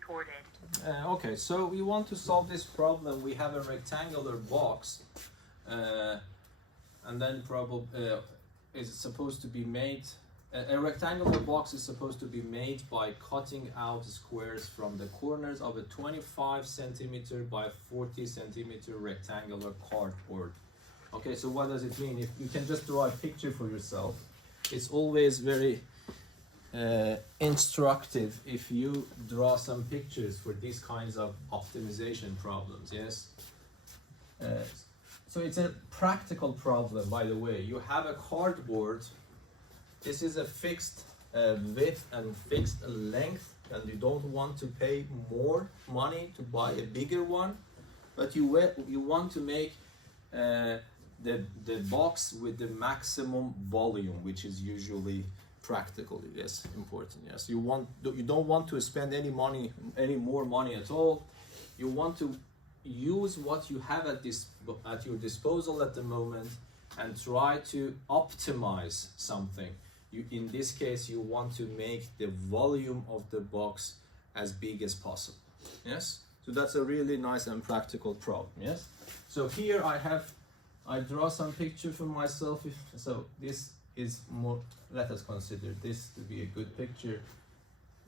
recorded. Okay, so we want to solve this problem. We have a rectangular box, and then is supposed to be made. A rectangular box is supposed to be made by cutting out squares from the corners of a 25 centimeter by 40 centimeter rectangular cardboard. Okay, so what does it mean? If you can just draw a picture for yourself, it's always very instructive if you draw some pictures for these kinds of optimization problems. Yes. So it's a practical problem, by the way. You have a cardboard. This is a fixed width and fixed length, and you don't want to pay more money to buy a bigger one, but you want to make the box with the maximum volume, which is usually practical. Yes, important. Yes, you don't want to spend any more money at all. You want to use what you have at your disposal at the moment and try to optimize something. In this case, you want to make the volume of the box as big as possible. Yes, so that's a really nice and practical problem. Yes, so here I draw some picture for myself. So this is more, let us consider this to be a good picture.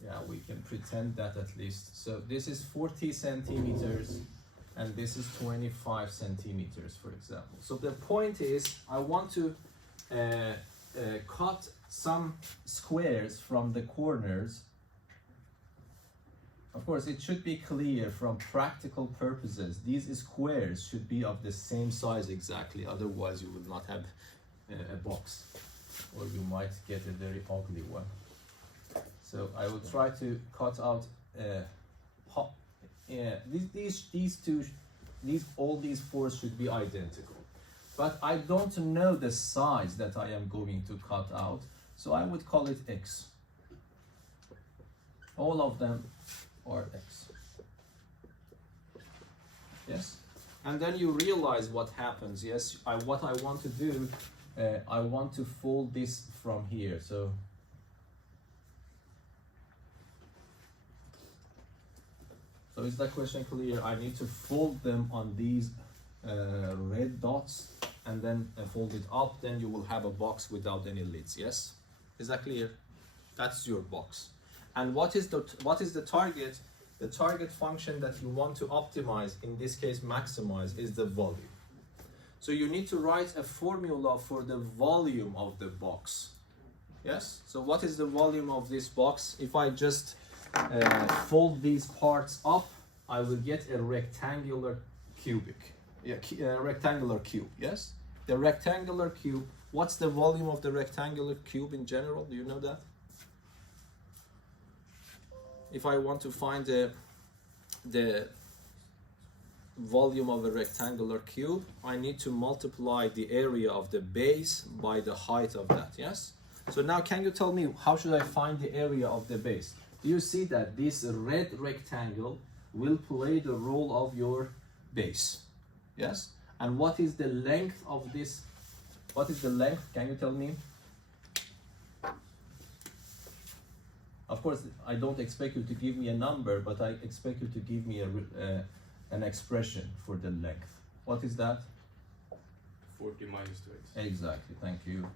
Yeah, we can pretend that at least. So this is 40 centimeters and this is 25 centimeters, for example. So the point is, I want to cut some squares from the corners. Of course, it should be clear from practical purposes, these squares should be of the same size exactly, otherwise you will not have a box, or you might get a very ugly one. So I will try to cut out all these four should be identical. But I don't know the size that I am going to cut out, so I would call it X. All of them are X. Yes? And then you realize what happens. Yes, what I want to do, I want to fold this from here. So is that question clear? I need to fold them on these red dots and then fold it up. Then you will have a box without any lids. Yes, is that clear? That's your box. And what is the target? The target function that you want to optimize, in this case maximize, is the volume. So you need to write a formula for the volume of the box. Yes. So what is the volume of this box? If I just fold these parts up, I will get a rectangular cubic. Yeah, rectangular cube. Yes, the rectangular cube. What's the volume of the rectangular cube in general? Do you know that? If I want to find the volume of a rectangular cube, I need to multiply the area of the base by the height of that. Yes. So now, can you tell me how should I find the area of the base? Do you see that this red rectangle will play the role of your base? Yes? And what is the length of this? What is the length? Can you tell me? Of course, I don't expect you to give me a number, but I expect you to give me an expression for the length. What is that? 40 minus 2x. Exactly, thank you.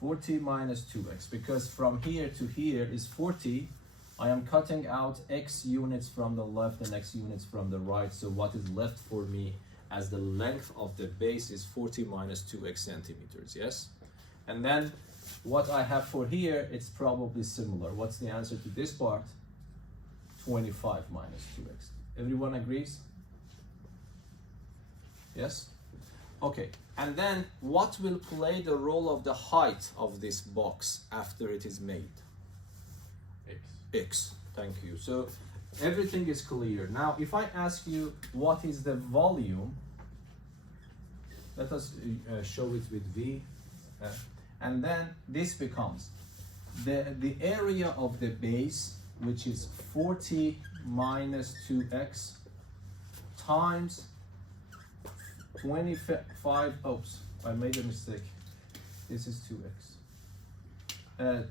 40 minus 2x, because from here to here is 40. I am cutting out x units from the left and x units from the right, so what is left for me as the length of the base is 40 minus 2x centimeters. Yes? And then what I have for here, it's probably similar. What's the answer to this part? 25 minus 2x. Everyone agrees? Yes? Okay, and then what will play the role of the height of this box after it is made? X. X, thank you. So everything is clear. Now, if I ask you what is the volume, let us show it with V. And then this becomes the area of the base, which is 40 minus 2x times 25, oops, I made a mistake. This is 2x.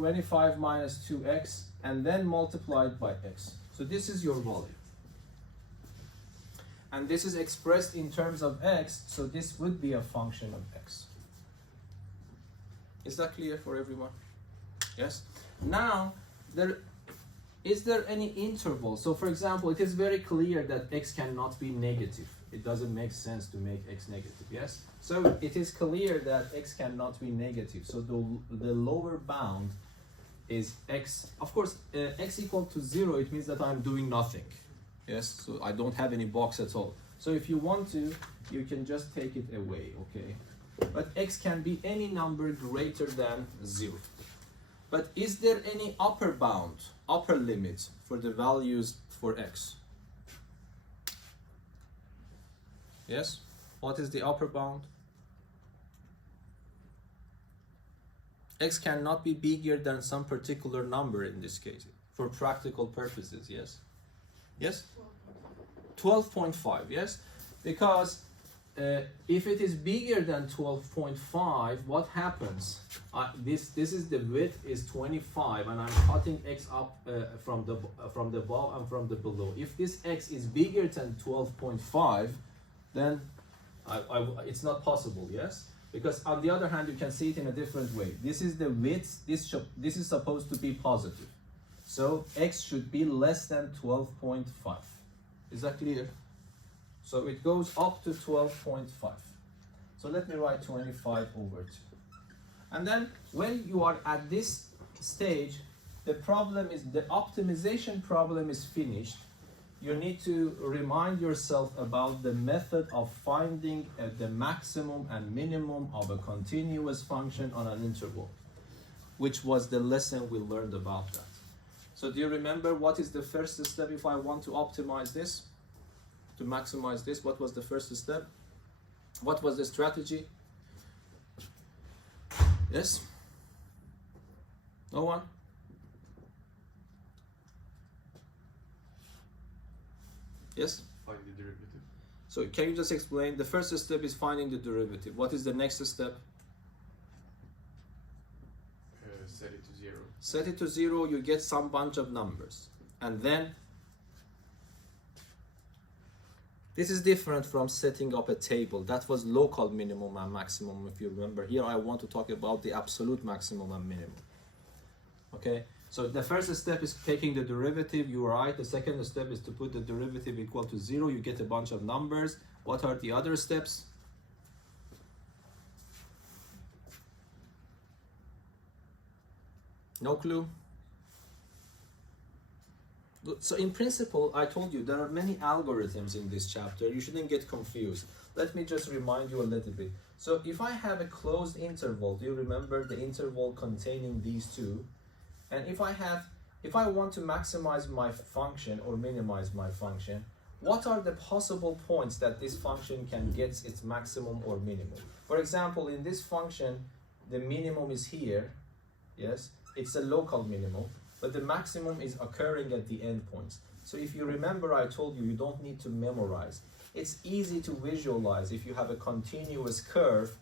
25 minus 2x, and then multiplied by x. So this is your volume. And this is expressed in terms of x, so this would be a function of x. Is that clear for everyone? Yes? Now, is there any interval? So for example, it is very clear that x cannot be negative. It doesn't make sense to make x negative, yes? So it is clear that x cannot be negative. So the lower bound is x. Of course, x equal to 0, it means that I'm doing nothing. Yes, so I don't have any box at all. So if you want to, you can just take it away, okay? But x can be any number greater than 0. But is there any upper bound, upper limit for the values for x? Yes? What is the upper bound? X cannot be bigger than some particular number in this case, for practical purposes, yes? Yes? 12.5, yes? Because if it is bigger than 12.5, what happens? This is the width is 25, and I'm cutting x up from the above and from the below. If this x is bigger than 12.5, then it's not possible, yes? Because on the other hand, you can see it in a different way. This is the width. This is supposed to be positive. So x should be less than 12.5. Is that clear? So it goes up to 12.5. So let me write 25 over 2. And then when you are at this stage, the problem is, the optimization problem is finished. You need to remind yourself about the method of finding the maximum and minimum of a continuous function on an interval, which was the lesson we learned about that. So do you remember what is the first step if I want to optimize this? To maximize this, what was the first step? What was the strategy? Yes? No one? Yes? Find the derivative. So can you just explain? The first step is finding the derivative. What is the next step? Set it to 0. Set it to 0, you get some bunch of numbers. And then, this is different from setting up a table. That was local minimum and maximum, if you remember. Here I want to talk about the absolute maximum and minimum. Okay? So the first step is taking the derivative, you are right. The second step is to put the derivative equal to 0. You get a bunch of numbers. What are the other steps? No clue? So in principle, I told you, there are many algorithms in this chapter. You shouldn't get confused. Let me just remind you a little bit. So if I have a closed interval, do you remember the interval containing these two? And if I want to maximize my function or minimize my function, what are the possible points that this function can get its maximum or minimum? For example, in this function, the minimum is here, yes? It's a local minimum, but the maximum is occurring at the endpoints. So if you remember, I told you, you don't need to memorize. It's easy to visualize if you have a continuous curve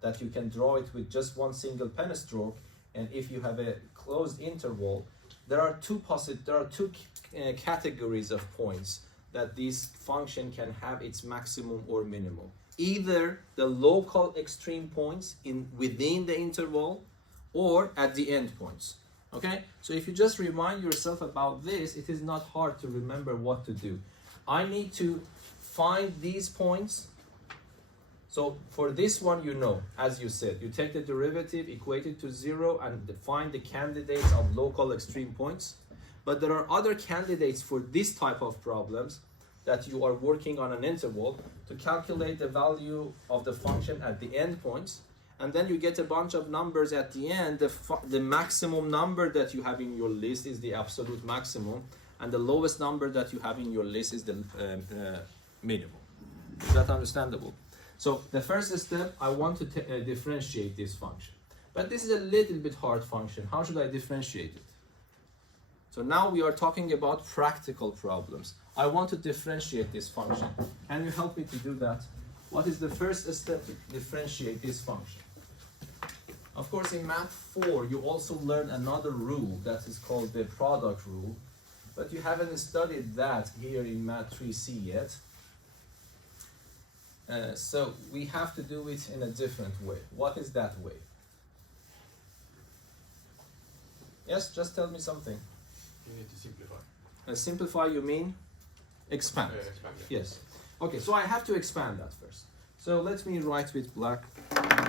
that you can draw it with just one single pen stroke, and if you have a closed interval, there are two categories of points that this function can have its maximum or minimum. Either the local extreme points within the interval, or at the endpoints. Okay? So if you just remind yourself about this, it is not hard to remember what to do. I need to find these points. So for this one, you know, as you said, you take the derivative, equate it to 0, and find the candidates of local extreme points. But there are other candidates for this type of problems that you are working on an interval to calculate the value of the function at the endpoints. And then you get a bunch of numbers at the end. The maximum number that you have in your list is the absolute maximum, and the lowest number that you have in your list is the minimum. Is that understandable? So the first step, I want to differentiate this function. But this is a little bit hard function. How should I differentiate it? So now we are talking about practical problems. I want to differentiate this function. Can you help me to do that? What is the first step to differentiate this function? Of course, in Math 4, you also learn another rule that is called the product rule, but you haven't studied that here in Math 3C yet. So we have to do it in a different way. What is that way? Yes, just tell me something. You need to simplify. Simplify, you mean expand? Expand, yeah. Yes. Okay, so I have to expand that first. So let me write with black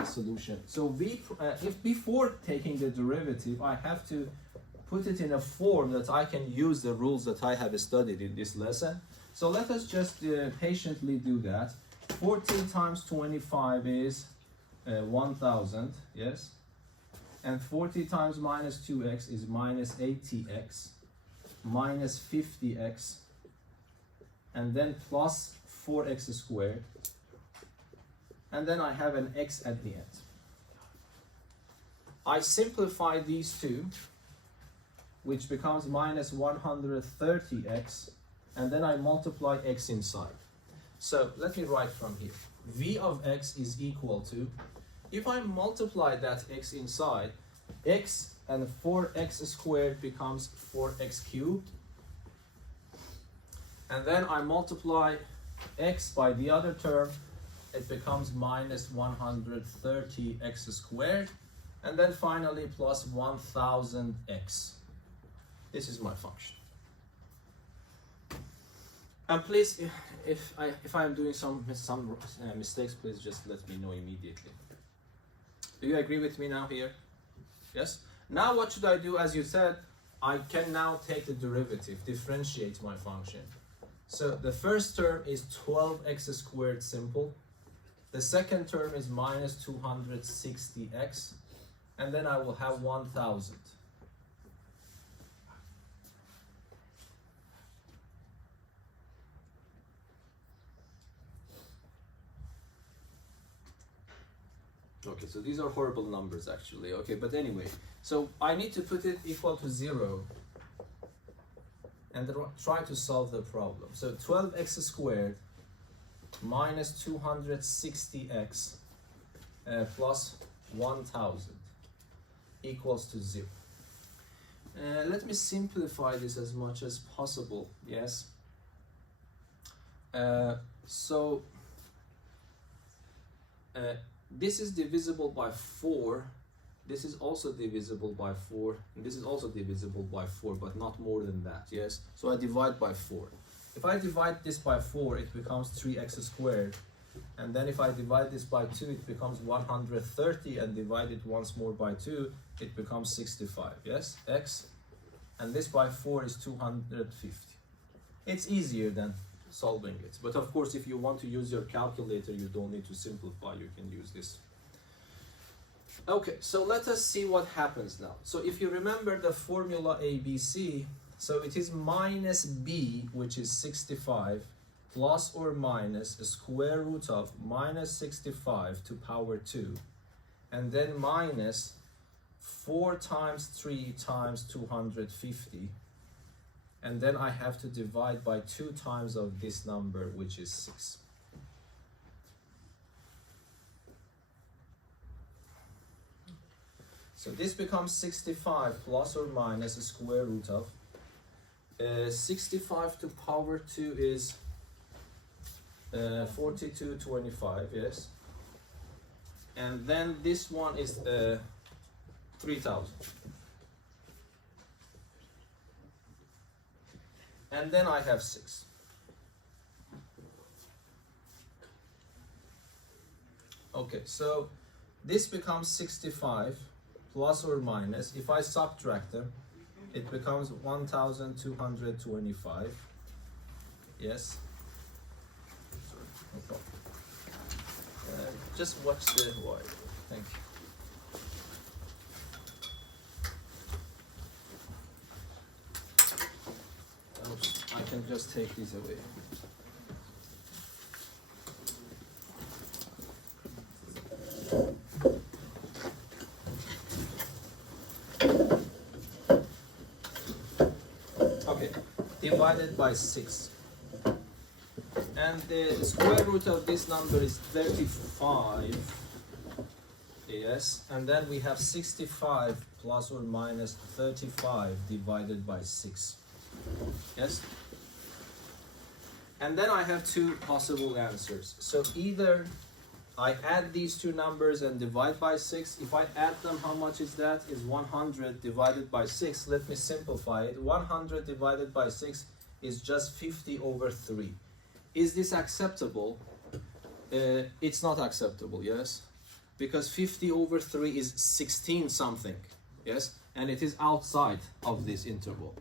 solution. So if before taking the derivative, I have to put it in a form that I can use the rules that I have studied in this lesson. So let us just patiently do that. 14 times 25 is 1000, yes? And 40 times minus 2x is minus 80x, minus 50x, and then plus 4x squared. And then I have an x at the end. I simplify these two, which becomes minus 130x, and then I multiply x inside. So let me write from here. V of x is equal to, if I multiply that x inside, x and 4x squared becomes 4x cubed. And then I multiply x by the other term, it becomes minus 130x squared. And then finally plus 1000x. This is my function. And please, if I am doing some mistakes, please just let me know immediately. Do you agree with me now here? Yes? Now what should I do? As you said, I can now take the derivative, differentiate my function. So the first term is 12x squared simple. The second term is minus 260x. And then I will have 1000. Okay, so these are horrible numbers actually. Okay, but anyway, so I need to put it equal to 0 and try to solve the problem. So 12x squared minus 260x plus 1000 equals to 0. Let me simplify this as much as possible. Yes. This is divisible by 4, this is also divisible by 4, and this is also divisible by 4, but not more than that, yes? So I divide by 4. If I divide this by 4, it becomes 3x squared, and then if I divide this by 2, it becomes 130, and divide it once more by 2, it becomes 65, yes? X, and this by 4 is 250. It's easier than solving it. But of course, if you want to use your calculator, you don't need to simplify, you can use this. Okay, so let us see what happens now. So if you remember the formula ABC, so it is minus b, which is 65, plus or minus a square root of minus 65 to power 2, and then minus 4 times 3 times 250, and then I have to divide by 2 times of this number, which is 6. So this becomes 65 plus or minus a square root of 65 to power 2 is 4225, yes. And then this one is 3000. And then I have 6. Okay, so this becomes 65 plus or minus. If I subtract them, it becomes 1225. Yes. Sorry, no problem. Just watch the wire. Thank you. I can just take these away. Okay, divided by 6. And the square root of this number is 35. Okay, yes. And then we have 65 plus or minus 35 divided by 6. Yes? And then I have two possible answers. So either I add these two numbers and divide by 6. If I add them, how much is that? Is 100 divided by 6. Let me simplify it. 100 divided by 6 is just 50 over 3. Is this acceptable? It's not acceptable, yes? Because 50 over 3 is 16 something, yes? And it is outside of this interval.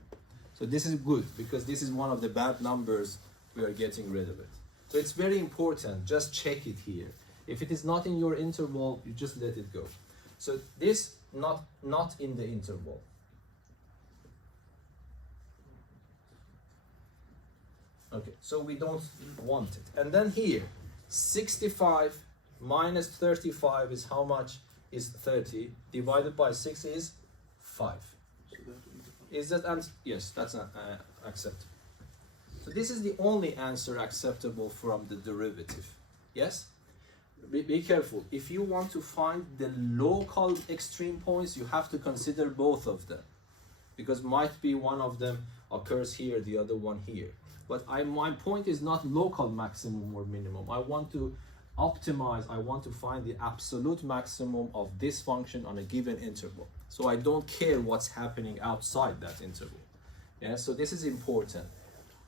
So this is good, because this is one of the bad numbers. We are getting rid of it. So it's very important, just check it here. If it is not in your interval, you just let it go. So this not in the interval. Okay, so we don't want it. And then here, 65 minus 35 is how much? Is 30. Divided by 6 is 5. Is that yes, that's acceptable. So this is the only answer acceptable from the derivative. Yes? Be careful. If you want to find the local extreme points, you have to consider both of them. Because might be one of them occurs here, the other one here. But my point is not local maximum or minimum. I want to optimize, I want to find the absolute maximum of this function on a given interval. So I don't care what's happening outside that interval. Yeah, so this is important.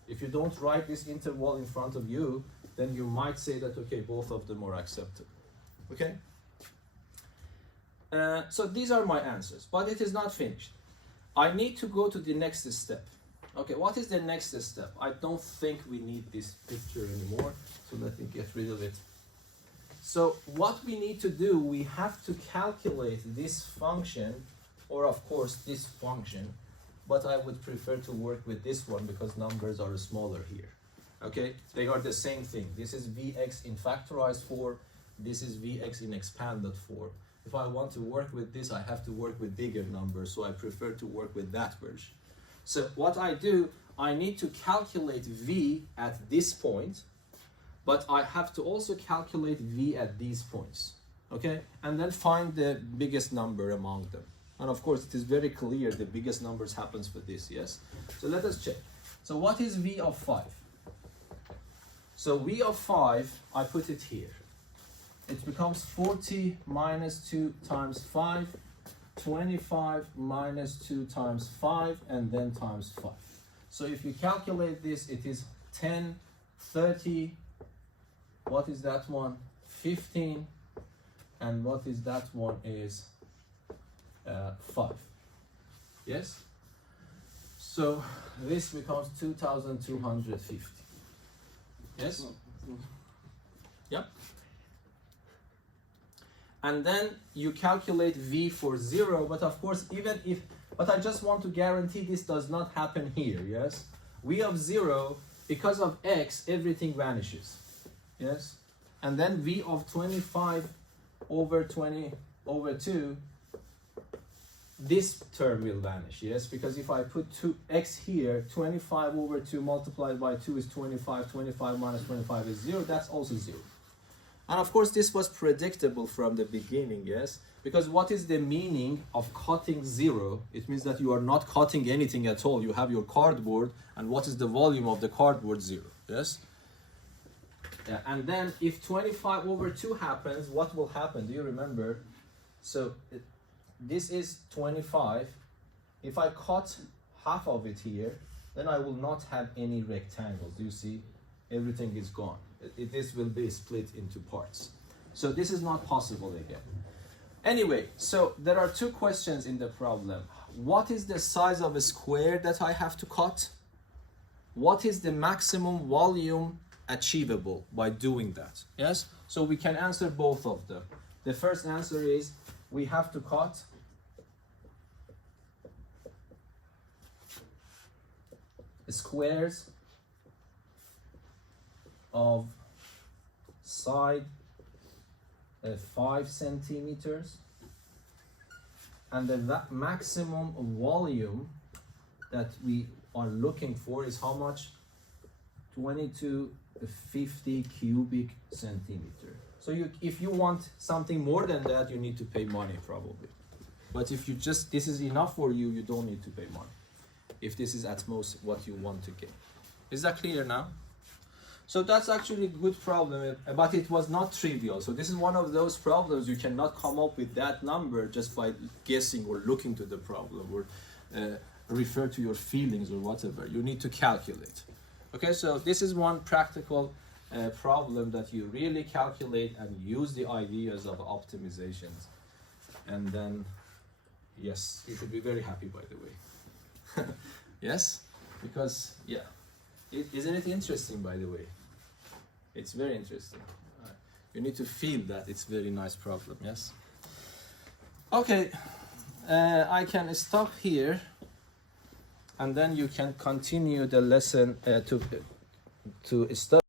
If you don't write this interval in front of you, then you might say that, okay, both of them are acceptable. Okay? So these are my answers, but it is not finished. I need to go to the next step. Okay, what is the next step? I don't think we need this picture anymore, so let me get rid of it. So what we need to do, we have to calculate this function, or of course this function, but I would prefer to work with this one because numbers are smaller here. Okay, they are the same thing. This is Vx in factorized form, this is Vx in expanded form. If I want to work with this, I have to work with bigger numbers, so I prefer to work with that version. So what I do, I need to calculate V at this point, but I have to also calculate V at these points, okay? And then find the biggest number among them. And of course, it is very clear the biggest numbers happens for this, yes? So let us check. So what is V of 5? So V of 5, I put it here. It becomes 40 minus 2 times 5, 25 minus 2 times 5, and then times 5. So if you calculate this, it is 10, 30, what is that one? 15, and what is that one is 5. Yes? So this becomes 2,250. Yes? Yep. And then you calculate V for 0, but of course, even if, but I just want to guarantee this does not happen here, yes? V of 0, because of X, everything vanishes, yes? And then V of 25 over 20 over 2, this term will vanish, yes? Because if I put 2x here, 25 over 2 multiplied by 2 is 25, 25 minus 25 is 0, that's also 0. And of course, this was predictable from the beginning, yes? Because what is the meaning of cutting 0? It means that you are not cutting anything at all. You have your cardboard, and what is the volume of the cardboard? 0, yes? Yeah, and then if 25 over 2 happens, what will happen? Do you remember? So this is 25. If I cut half of it here, then I will not have any rectangles. Do you see? Everything is gone. This will be split into parts. So this is not possible again. Anyway, so there are two questions in the problem. What is the size of a square that I have to cut? What is the maximum volume achievable by doing that? Yes? So we can answer both of them. The first answer is we have to cut squares of side 5 centimeters, and the maximum volume that we are looking for is how much? 2250 cubic centimeter. So if you want something more than that, you need to pay money probably. But if you just, this is enough for you, you don't need to pay money. If this is at most what you want to get. Is that clear now? So that's actually a good problem, but it was not trivial. So this is one of those problems you cannot come up with that number just by guessing or looking to the problem or refer to your feelings or whatever. You need to calculate. Okay, so this is one practical problem that you really calculate and use the ideas of optimizations. And then, yes, you should be very happy, by the way. Yes, because, yeah. Isn't it interesting, by the way? It's very interesting. You need to feel that it's a very nice problem, yes? Okay, I can stop here, and then you can continue the lesson to study.